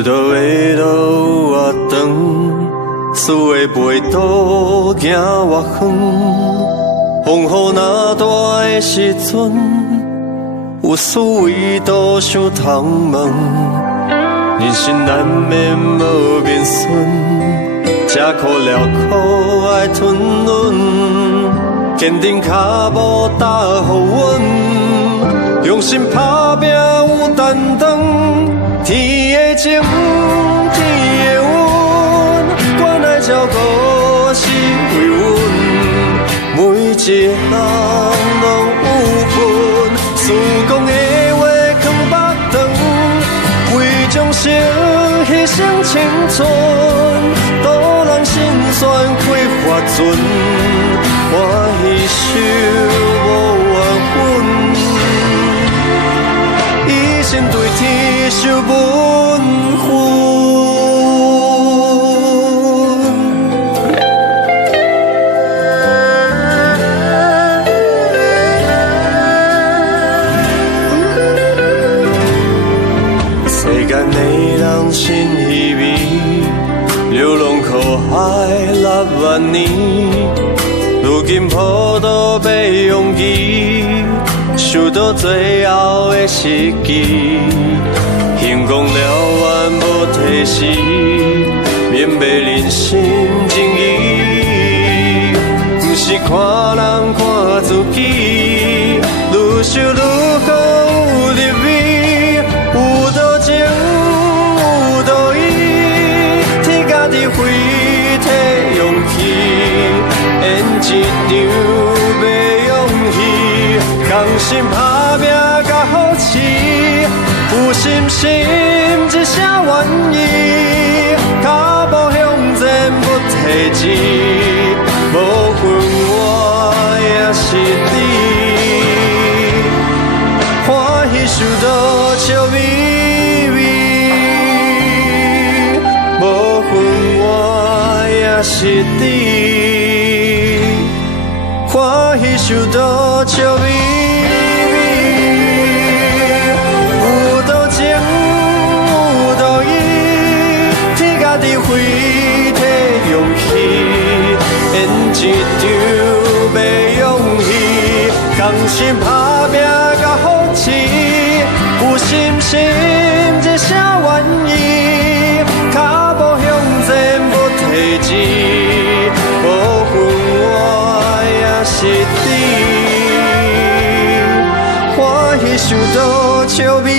路途的路越长，思的背途行越远。风雨若大的时阵，有思维都想通问。人生难免无面顺，吃苦了苦爱吞忍，坚定脚步踏予阮，用心打拼有担当。天的情，天的运，关爱照顾是为阮，每一个人拢有份。思讲的话藏腹肠，为将心牺牲青春，多人心酸开发存，欢喜受无缘分。一生对天受本分。世间的人心稀微，流浪苦海6万年，如今普渡被拥挤。想到最后的时机，行功了缘无提示，免被人心情义。不是看人看自己，愈想愈好有入味，有道情有道义，天家己回体勇气，演一场袂容易。同心打拼甲好市，有心心一声愿意，脚步向前不提钱，无份我也是你，欢喜受到笑眯眯，无份我也是你，欢喜受到笑眯眯。回体勇气，演一场袂容易，同心打拼甲好市，有心心一声愿意，脚步向前不提钱，无份我也是你，欢喜受到笑眯。